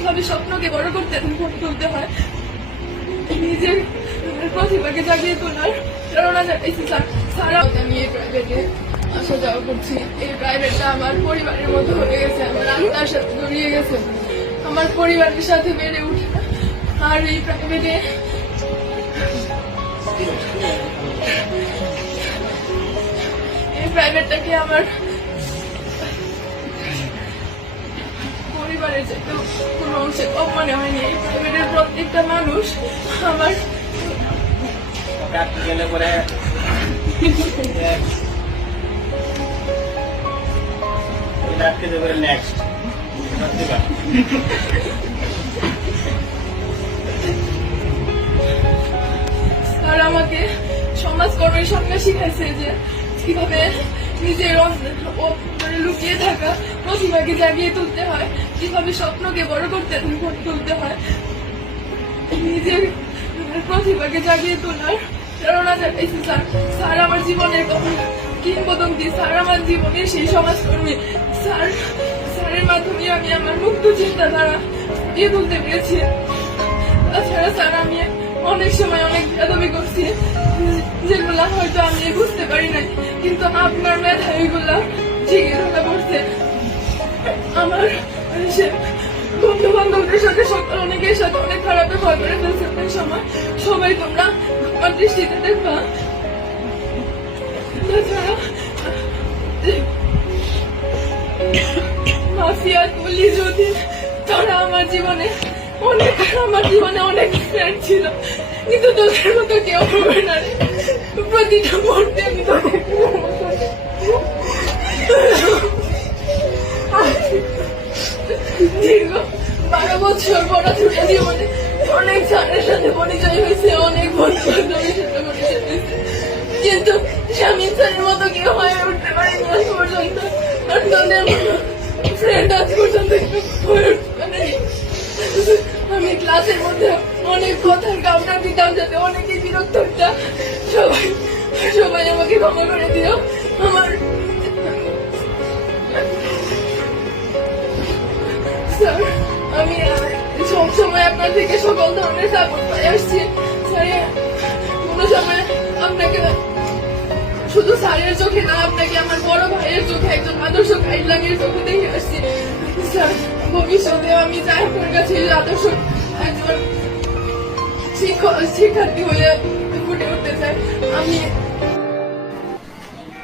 কিভাবে স্বপ্নকে বড় করতে তুলতে হয়, নিজের প্রতিভাকে জাগিয়ে তোলার প্রেরণা জানাইছি স্যার। আমি এই প্রাইভেটে আসা যাওয়া করছি। এই প্রাইভেটটা আমার পরিবারের মতো হয়ে গেছে, আমার আত্মার সাথে জড়িয়ে গেছে, আমার পরিবারের সাথে বেড়ে উঠে। আর এই প্রাইভেটটাকে আমার পরিবারের চাইতে কোনো অংশে কম মনে হয়নি। এই প্রাইভেটের প্রত্যেকটা মানুষ আমার গেলে পরে নেক্সট আর আমাকে সমাজকর্মের সঙ্গে শিখাইছে যে কিভাবে নিজের লুকিয়ে থাকা প্রতিভাকে জাগিয়ে তুলতে হয়, কিভাবে স্বপ্নকে বড় করতে তুলতে হয়, নিজের প্রতিভাকে জাগিয়ে তোলার প্রেরণা জানাইছি স্যার। স্যার আমার জীবনের কিংবদন্তি, স্যার আমার জীবনের সেই সমাজকর্মী। স্যারের মাধ্যমে আমি আমার মুক্ত চিন্তাধারা দিয়ে তুলতে পেরেছি। তাছাড়া স্যার আমি অনেক সময় অনেক বেদবি করছি, যেগুলা হয়তো আমি বুঝতে পারি নাই, কিন্তু আপনার মেধা ওইগুলা ঠিকই ধরা পড়ছে। আমার বন্ধু বান্ধবদের সাথে অনেকের সাথে অনেক খারাপ ব্যবহার করে ফেলছে অনেক সময়। সবাই তোমরা আমার দৃষ্টিতে দেখবা। তাছাড়া মাফিয়া তুলি যদি তারা আমার জীবনে অনেক ফ্রেন্ড ছিল, কিন্তু তোদের মতো কেউ হবে না রে। প্রতিটা মুহূর্তে আমি দীর্ঘ 12 বছর পড়াশোনা জীবনে অনেক স্যারের সাথে পরিচয় হয়েছে, অনেক বন্ধু বান্ধবের সাথে পরিচয় হয়েছে, কিন্তু শামীম স্যারের মতো কেউ হয়ে উঠতে পারেনি আজ পর্যন্ত। আর তোদের মতো ফ্রেন্ড আজ পর্যন্ত হয়ে উঠতে পারেনি। আমি ক্লাসের মধ্যে অনেক কথার কাউন্টার দিতাম যাতে অনেকে বিরক্ত হতাম। সবাই আমাকে ক্ষমা করে দিও। আমার স্যার, আমি সবসময় আপনার থেকে সকল ধরনের সাপোর্ট পাই আসছি। স্যার, কোনো সময় আপনাকে শুধু স্যারের চোখে না, আপনাকে আমার বড় ভাইয়ের চোখে, একজন আদর্শ গাইডলাইনের চোখে দেখে আসছি। স্যার, ভবিষ্যতেও আমি চাই আপনার কাছে আদর্শ একজন শিক্ষার্থী হয়ে ফুটে উঠতে চাই। আমি